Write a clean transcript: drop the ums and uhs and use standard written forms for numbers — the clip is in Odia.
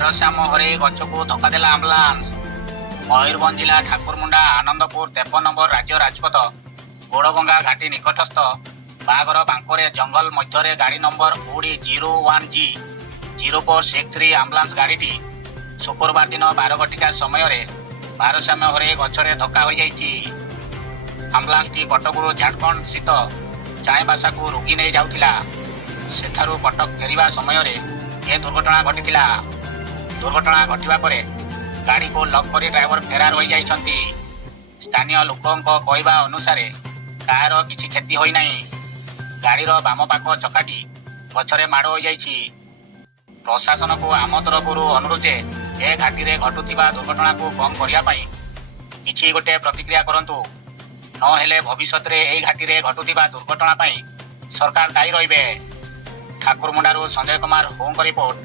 ଭାରସାମ୍ୟ ହରେଇ ଗଛକୁ ଧକ୍କା ଦେଲା ଆମ୍ବୁଲାନ୍ସ। ମୟୂରଭଞ୍ଜ ଜିଲ୍ଲା ଠାକୁରମୁଣ୍ଡା ଆନନ୍ଦପୁର 53 ନମ୍ବର ରାଜ୍ୟ ରାଜପଥ ଗୋଡ଼ଗଙ୍ଗା ଘାଟି ନିକଟସ୍ଥ ବାହାଘର ବାଙ୍କରେ ଜଙ୍ଗଲ ମଧ୍ୟରେ ଗାଡ଼ି ନମ୍ବର ଓଡ଼ି 01G0463 ଆମ୍ବୁଲାନ୍ସ ଗାଡ଼ିଟି ଶୁକ୍ରବାର ଦିନ 12 ସମୟରେ ଭାରସାମ୍ୟ ହରେଇ ଗଛରେ ଧକ୍କା ହୋଇଯାଇଛି। ଆମ୍ବୁଲାନ୍ସଟି କଟକରୁ ଝାଡ଼ଖଣ୍ଡ ସ୍ଥିତ ଚାଏଁବାସାକୁ ରୋଗୀ ନେଇ ଯାଉଥିଲା। ସେଠାରୁ କଟକ ଫେରିବା ସମୟରେ ଏ ଦୁର୍ଘଟଣା ଘଟିଥିଲା। ଦୁର୍ଘଟଣା ଘଟିବା ପରେ ଗାଡ଼ିକୁ ଲକ୍ କରି ଡ୍ରାଇଭର ଫେରାର ହୋଇଯାଇଛନ୍ତି। ସ୍ଥାନୀୟ ଲୋକଙ୍କ କହିବା ଅନୁସାରେ କାହାର କିଛି କ୍ଷତି ହୋଇନାହିଁ। ଗାଡ଼ିର ବାମ ପାଖ ଚକାଟି ଗଛରେ ମାଡ଼ ହୋଇଯାଇଛି। ପ୍ରଶାସନକୁ ଆମ ତରଫରୁ ଅନୁରୋଧ ଯେ ଏ ଘାଟିରେ ଘଟୁଥିବା ଦୁର୍ଘଟଣାକୁ କମ୍ କରିବା ପାଇଁ କିଛି ଗୋଟେ ପ୍ରତିକ୍ରିୟା କରନ୍ତୁ, ନହେଲେ ଭବିଷ୍ୟତରେ ଏହି ଘାଟିରେ ଘଟୁଥିବା ଦୁର୍ଘଟଣା ପାଇଁ ସରକାର ଦାୟୀ ରହିବେ। ଠାକୁରମୁଣ୍ଡାରୁ ସଞ୍ଜୟ କୁମାର ହୋଙ୍କ ରିପୋର୍ଟ।